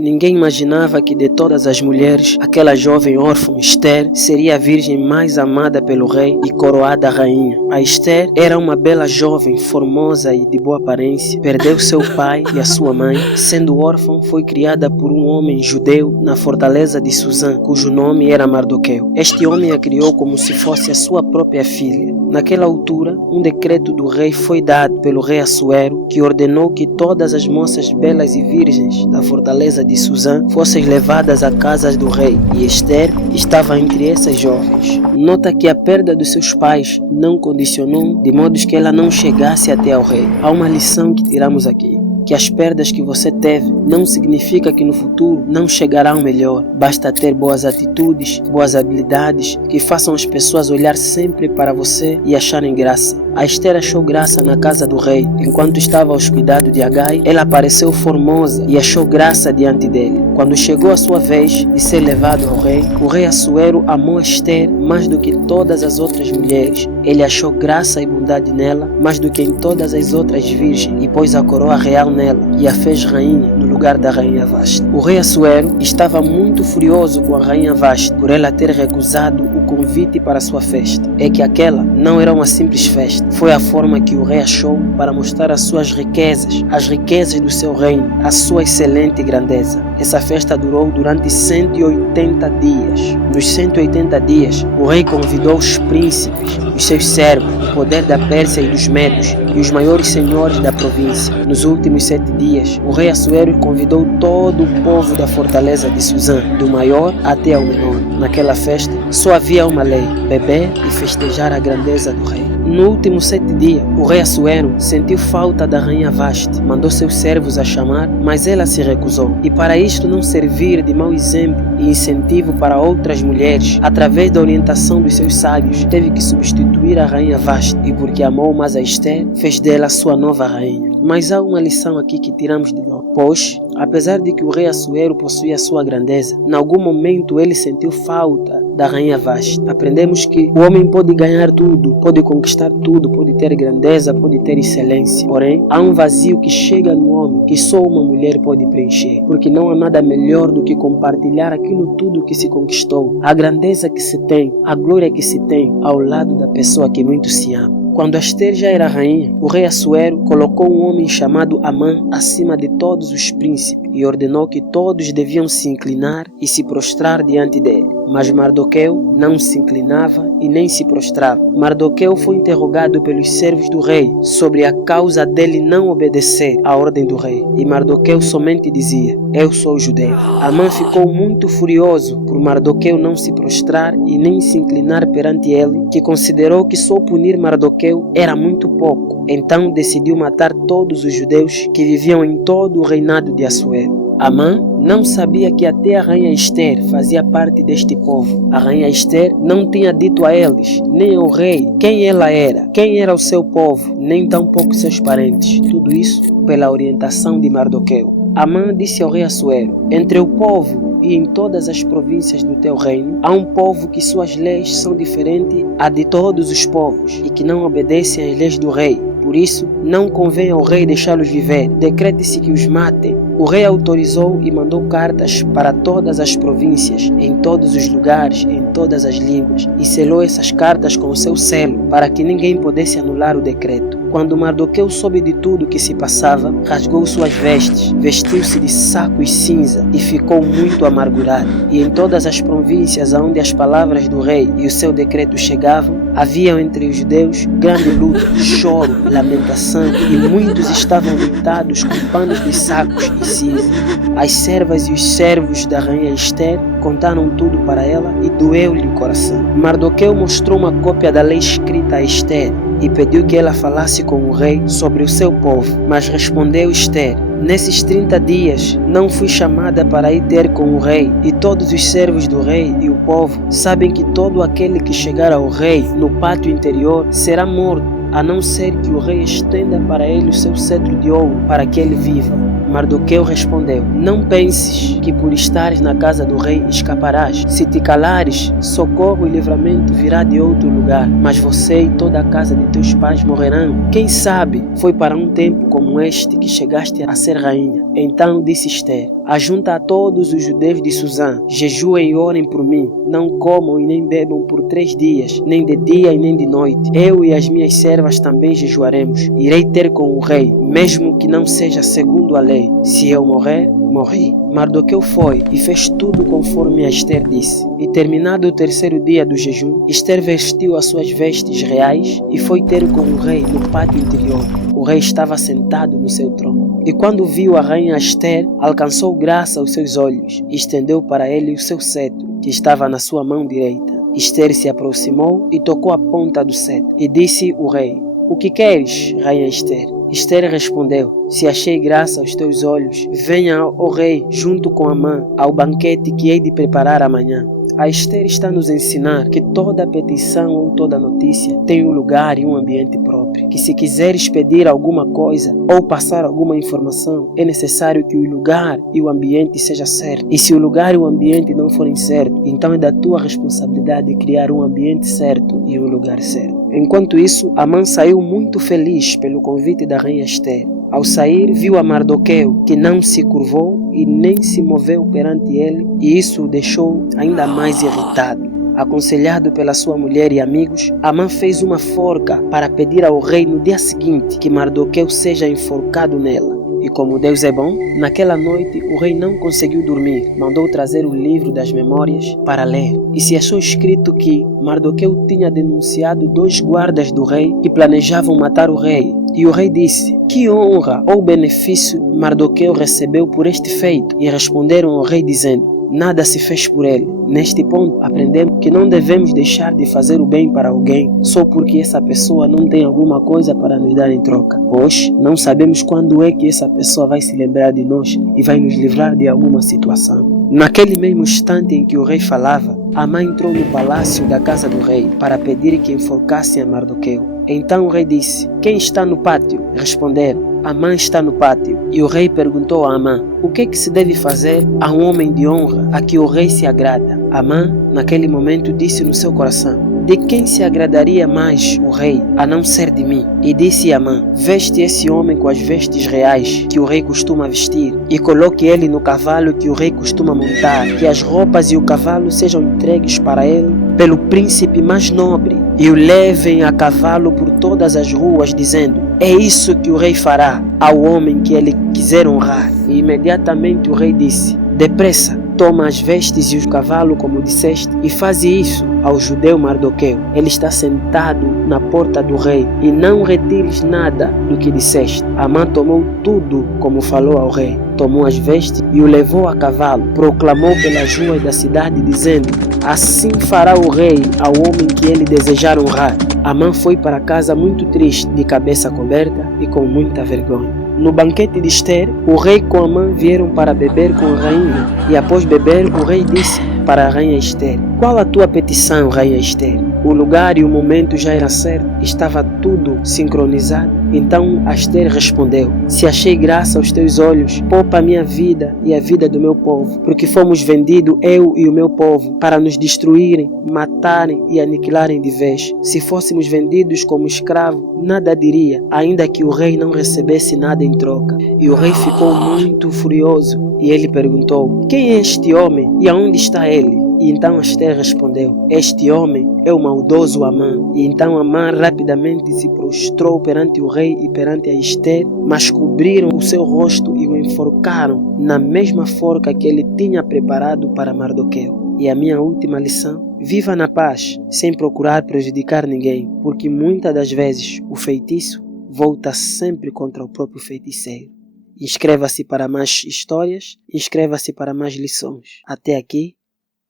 Ninguém imaginava que de todas as mulheres, aquela jovem órfã Esther seria a virgem mais amada pelo rei e coroada rainha. A Esther era uma bela jovem, formosa e de boa aparência. Perdeu seu pai e a sua mãe. Sendo órfã, foi criada por um homem judeu na fortaleza de Suzã, cujo nome era Mardoqueu. Este homem a criou como se fosse a sua própria filha. Naquela altura, um decreto do rei foi dado pelo rei Assuero, que ordenou que todas as moças belas e virgens da fortaleza de Suzã fossem levadas à casa do rei, e Esther estava entre essas jovens. Nota que a perda dos seus pais não condicionou de modo que ela não chegasse até ao rei. Há uma lição que tiramos aqui: que as perdas que você teve não significa que no futuro não chegará ao melhor. Basta ter boas atitudes, boas habilidades, que façam as pessoas olhar sempre para você e acharem graça. A Esther achou graça na casa do rei. Enquanto estava aos cuidados de Agai, ela apareceu formosa e achou graça diante dele. Quando chegou a sua vez de ser levado ao rei, o rei Assuero amou a Esther mais do que todas as outras mulheres. Ele achou graça e bondade nela mais do que em todas as outras virgens, e pôs a coroa real nela e a fez rainha no lugar da rainha Vasti. O rei Assuero estava muito furioso com a rainha Vasti por ela ter recusado o convite para sua festa. É que aquela não era uma simples festa, foi a forma que o rei achou para mostrar as suas riquezas, as riquezas do seu reino, a sua excelente grandeza. Essa festa durou durante 180 dias. Nos 180 dias, o rei convidou os príncipes, os seus servos, o poder da Pérsia e dos Medos e os maiores senhores da província. Nos últimos 7 dias, o rei Assuero convidou todo o povo da fortaleza de Suzã, do maior até ao menor. Naquela festa, só havia uma lei: beber e festejar a grandeza do rei. No último 7 dias, o rei Assuero sentiu falta da rainha Vasti, mandou seus servos a chamar, mas ela se recusou. E para isto não servir de mau exemplo e incentivo para outras mulheres, através da orientação dos seus sábios, teve que substituir a rainha Vasti, e porque amou mais a Esther, fez dela sua nova rainha. Mas há uma lição aqui que tiramos de nós, pois, apesar de que o rei Assuero possuía sua grandeza, em algum momento ele sentiu falta da rainha Vasti. Aprendemos que o homem pode ganhar tudo, pode conquistar tudo, pode ter grandeza, pode ter excelência. Porém, há um vazio que chega no homem que só uma mulher pode preencher, porque não há nada melhor do que compartilhar aquilo tudo que se conquistou, a grandeza que se tem, a glória que se tem ao lado da pessoa que muito se ama. Quando Esther já era rainha, o rei Assuero colocou um homem chamado Amã acima de todos os príncipes e ordenou que todos deviam se inclinar e se prostrar diante dele. Mas Mardoqueu não se inclinava e nem se prostrava. Mardoqueu foi interrogado pelos servos do rei sobre a causa dele não obedecer à ordem do rei. E Mardoqueu somente dizia: eu sou judeu. Amã ficou muito furioso por Mardoqueu não se prostrar e nem se inclinar perante ele, que considerou que só punir Mardoqueu era muito pouco. Então decidiu matar todos os judeus que viviam em todo o reinado de Assuero. Amã não sabia que até a rainha Esther fazia parte deste povo. A rainha Esther não tinha dito a eles, nem ao rei, quem ela era, quem era o seu povo, nem tampouco seus parentes. Tudo isso pela orientação de Mardoqueu. Amã disse ao rei Assuero: entre o povo e em todas as províncias do teu reino, há um povo que suas leis são diferentes a de todos os povos e que não obedecem às leis do rei. Por isso, não convém ao rei deixá-los viver. Decrete-se que os matem. O rei autorizou e mandou cartas para todas as províncias, em todos os lugares, em todas as línguas, e selou essas cartas com o seu selo, para que ninguém pudesse anular o decreto. Quando Mardoqueu soube de tudo o que se passava, rasgou suas vestes, vestiu-se de saco e cinza e ficou muito amargurado. E em todas as províncias onde as palavras do rei e o seu decreto chegavam, havia entre os judeus grande luta, choro, lamentação, e muitos estavam deitados com panos de sacos e cinza. As servas e os servos da rainha Esther contaram tudo para ela e doeu-lhe o coração. Mardoqueu mostrou uma cópia da lei escrita a Esther e pediu que ela falasse com o rei sobre o seu povo. Mas respondeu Esther: nesses 30 dias não fui chamada para ir ter com o rei, e todos os servos do rei e o povo sabem que todo aquele que chegar ao rei no pátio interior será morto, a não ser que o rei estenda para ele o seu cetro de ouro para que ele viva. Mardoqueu respondeu: não penses que que por estares na casa do rei escaparás. Se te calares, socorro e livramento virá de outro lugar, mas você e toda a casa de teus pais morrerão. Quem sabe foi para um tempo como este que chegaste a ser rainha. Então disse Ester: ajunta a todos os judeus de Susã, jejuem e orem por mim, não comam e nem bebam por 3 dias, nem de dia e nem de noite. Eu e as minhas servas também jejuaremos. Irei ter com o rei, mesmo que não seja segundo a lei. Se eu morrer, morri. Mardoqueu foi e fez tudo conforme a Ester disse. E terminado o 3º dia do jejum, Ester vestiu as suas vestes reais e foi ter com o rei no pátio interior. O rei estava sentado no seu trono. E quando viu a rainha Ester, alcançou graça aos seus olhos e estendeu para ele o seu cetro, que estava na sua mão direita. Ester se aproximou e tocou a ponta do cetro. E disse o rei: o que queres, rainha Ester? Ester respondeu: se achei graça aos teus olhos, venha, ó rei, junto com Amã, ao banquete que hei de preparar amanhã. A Ester está a nos ensinar que toda petição ou toda notícia tem um lugar e um ambiente próprio. Que se quiseres pedir alguma coisa ou passar alguma informação, é necessário que o lugar e o ambiente seja certo. E se o lugar e o ambiente não forem certos, então é da tua responsabilidade criar um ambiente certo e um lugar certo. Enquanto isso, Amã saiu muito feliz pelo convite da rainha Ester. Ao sair, viu a Mardoqueu, que não se curvou e nem se moveu perante ele, e isso o deixou ainda mais irritado. Aconselhado pela sua mulher e amigos, Amã fez uma forca para pedir ao rei no dia seguinte que Mardoqueu seja enforcado nela. E como Deus é bom, naquela noite o rei não conseguiu dormir. Mandou trazer o livro das memórias para ler. E se achou escrito que Mardoqueu tinha denunciado 2 guardas do rei que planejavam matar o rei. E o rei disse: que honra ou benefício Mardoqueu recebeu por este feito? E responderam ao rei dizendo: nada se fez por ele. Neste ponto, aprendemos que não devemos deixar de fazer o bem para alguém só porque essa pessoa não tem alguma coisa para nos dar em troca, pois não sabemos quando é que essa pessoa vai se lembrar de nós e vai nos livrar de alguma situação. Naquele mesmo instante em que o rei falava, Amã entrou no palácio da casa do rei para pedir que enforcassem a Mardoqueu. Então o rei disse: quem está no pátio? Responderam: Amã está no pátio. E o rei perguntou a Amã: o que é que se deve fazer a um homem de honra a que o rei se agrada? Amã, naquele momento, disse no seu coração: de quem se agradaria mais o rei, a não ser de mim? E disse Amã: veste esse homem com as vestes reais que o rei costuma vestir, e coloque ele no cavalo que o rei costuma montar, que as roupas e o cavalo sejam entregues para ele pelo príncipe mais nobre, e o levem a cavalo por todas as ruas, dizendo: é isso que o rei fará ao homem que ele quiser honrar. E imediatamente o rei disse: depressa, toma as vestes e o cavalo como disseste, e faze isso ao judeu Mardoqueu. Ele está sentado na porta do rei, e não retires nada do que disseste. Amã tomou tudo como falou ao rei. Tomou as vestes e o levou a cavalo. Proclamou pelas ruas da cidade, dizendo: assim fará o rei ao homem que ele desejar honrar. Amã foi para casa muito triste, de cabeça coberta e com muita vergonha. No banquete de Ester, o rei com Amã vieram para beber com a rainha. E após beber, o rei disse para a rainha Ester: qual a tua petição, rainha Ester? O lugar e o momento já era certo, estava tudo sincronizado. Então Ester respondeu: se achei graça aos teus olhos, poupa a minha vida e a vida do meu povo, porque fomos vendidos, eu e o meu povo, para nos destruírem, matarem e aniquilarem de vez. Se fôssemos vendidos como escravo, nada diria, ainda que o rei não recebesse nada em troca. E o rei ficou muito furioso, e ele perguntou: quem é este homem e aonde está ele? E então Ester respondeu: este homem é o maldoso Amã. E então Amã rapidamente se prostrou perante o rei e perante a Ester, mas cobriram o seu rosto e o enforcaram na mesma forca que ele tinha preparado para Mardoqueu. E a minha última lição: viva na paz, sem procurar prejudicar ninguém, porque muitas das vezes o feitiço volta sempre contra o próprio feiticeiro. Inscreva-se para mais histórias, inscreva-se para mais lições. Até aqui.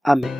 Amém.